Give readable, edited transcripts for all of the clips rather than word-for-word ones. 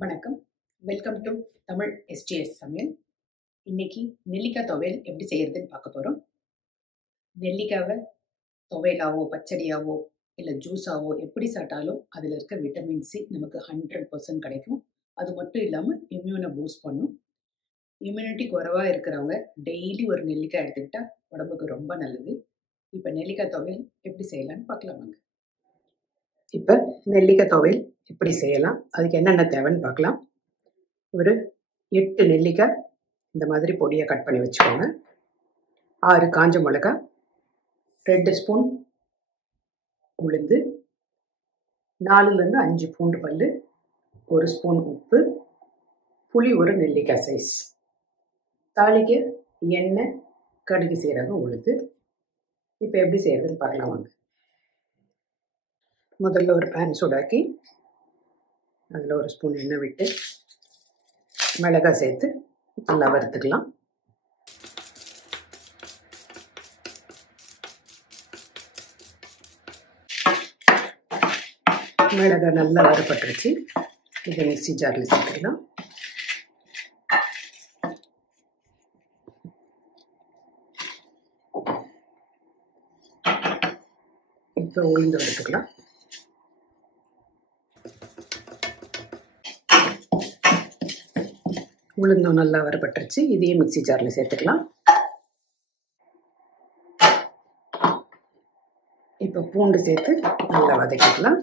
வணக்கம். Welcome to Tamil STS சமையல். இன்னைக்கு நெல்லிக்காய் துவையல் எப்படி செய்யறதுன்னு பார்க்க போறோம். நெல்லிக்காவை துவையலாவோ பச்சடியாவோ இல்லை ஜூஸாவோ எப்படி சாப்பிட்டாலும் அதில் இருக்க விட்டமின் சி நமக்கு 100% கிடைக்கும். அது மட்டும் இல்லாமல் இம்யூனை பூஸ்ட் பண்ணும். இம்யூனிட்டி குறைவாக இருக்கிறவங்க டெய்லி ஒரு நெல்லிக்காய் எடுத்துக்கிட்டா உடம்புக்கு ரொம்ப நல்லது. இப்போ நெல்லிக்காய் துவையல் எப்படி செய்யலான்னு பார்க்கலாமாங்க. இப்போ நெல்லிக்காய் துவையல் எப்படி செய்யலாம், அதுக்கு என்னென்ன தேவைன்னு பார்க்கலாம். ஒரு 8 நெல்லிக்காய் இந்த மாதிரி பொடியாக கட் பண்ணி வச்சுக்கோங்க. 6 காஞ்ச மிளகாய், 2 ஸ்பூன் உளுந்து, 4லேருந்து 5 பூண்டு பல், 1 ஸ்பூன் உப்பு, புளி ஒரு நெல்லிக்காய் சைஸ், தாளிக்க எண்ணெய், கடுகு, சீரகம், உளுந்து. இப்போ எப்படி செய்யறதுன்னு பார்க்கலாம் வாங்க. முதல்ல ஒரு பேன் சூடாக்கி அதில் 1 ஸ்பூன் எண்ணெய் விட்டு மிளகாய் சேர்த்து நல்லா வறுத்துக்கலாம். மிளகாய் நல்லா வறுபட்டுருச்சு. இதை மிக்ஸி ஜாரில் சேர்த்துக்கலாம். இப்போ உளுந்து வறுத்துக்கலாம். உளுந்தும் நல்லா வறுபட்டுருச்சு. இதையும் மிக்ஸி ஜாரில் சேர்த்துக்கலாம். இப்போ பூண்டு சேர்த்து நல்லா வதக்கிக்கலாம்.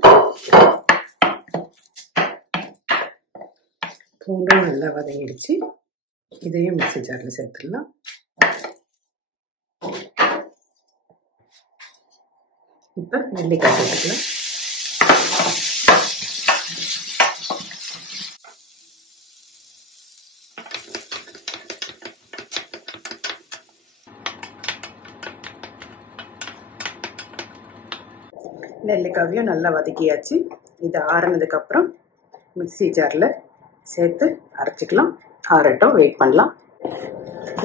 பூண்டும் நல்லா வதங்கிடுச்சு. இதையும் மிக்ஸி ஜாரில் சேர்த்துடலாம். இப்போ நெல்லிக்காய் சேர்த்துக்கலாம். நெல்லிக்காவையும் நல்லா வதக்கியாச்சு. இது ஆறுனதுக்கப்புறம் மிக்ஸி ஜாரில் சேர்த்து அரைச்சிக்கலாம். ஆறட்டும், வெயிட் பண்ணலாம்.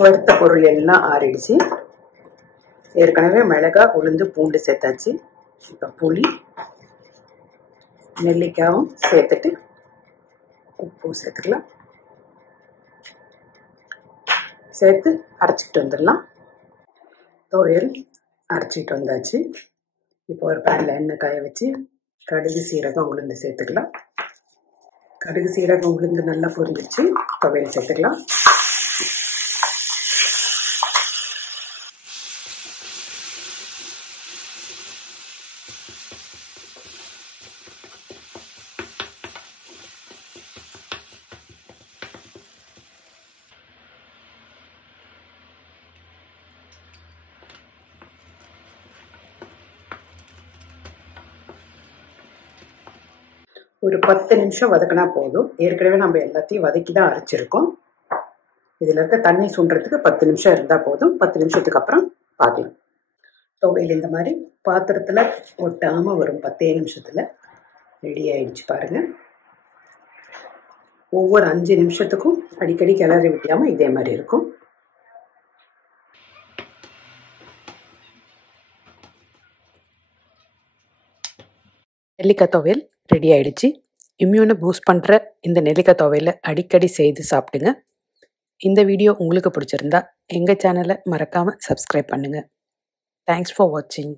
வறுத்த பொருள் எல்லாம் ஆறிடுச்சு. ஏற்கனவே மிளகாய், உளுந்து, பூண்டு சேர்த்தாச்சு. இப்போ புளி, நெல்லிக்காயும் சேர்த்துட்டு உப்பு சேர்த்துக்கலாம். சேர்த்து அரைச்சிட்டு வந்துடலாம். துவையல் அரைச்சிட்டு வந்தாச்சு. இப்போ ஒரு பேனில் எண்ணெய் காய வச்சு கடுகு, சீரகம், உளுந்து சேர்த்துக்கலாம். கடுகு, சீரகம், உளுந்து நல்லா பொரிஞ்சிருச்சு. துவையல் சேர்த்துக்கலாம். ஒரு 10 நிமிஷம் வதக்கினா போதும். ஏற்கனவே நம்ம எல்லாத்தையும் வதக்கி தான் அரைச்சிருக்கோம். இதில் இருக்க தண்ணி சுண்டுறதுக்கு 10 நிமிஷம் இருந்தால் போதும். 10 நிமிஷத்துக்கு அப்புறம் பார்க்கலாம். துவையல் இந்த மாதிரி பாத்திரத்தில் ஒட்டாமல் வரும் 10 நிமிஷத்தில் ரெடி ஆயிடுச்சு பாருங்கள். ஒவ்வொரு 5 நிமிஷத்துக்கும் அடிக்கடி கிளறி விட்டாமல் இதே மாதிரி இருக்கும். நெல்லிக்காய் துவையல் ரெடி ஆகிடுச்சு. இம்யூனை பூஸ்ட் பண்ணுற இந்த நெல்லிக்காய் துவையலை அடிக்கடி செய்து சாப்பிடுங்க. இந்த வீடியோ உங்களுக்கு பிடிச்சிருந்தா எங்கள் சேனலை மறக்காமல் சப்ஸ்கிரைப் பண்ணுங்கள். தேங்க்ஸ் ஃபார் வாட்சிங்.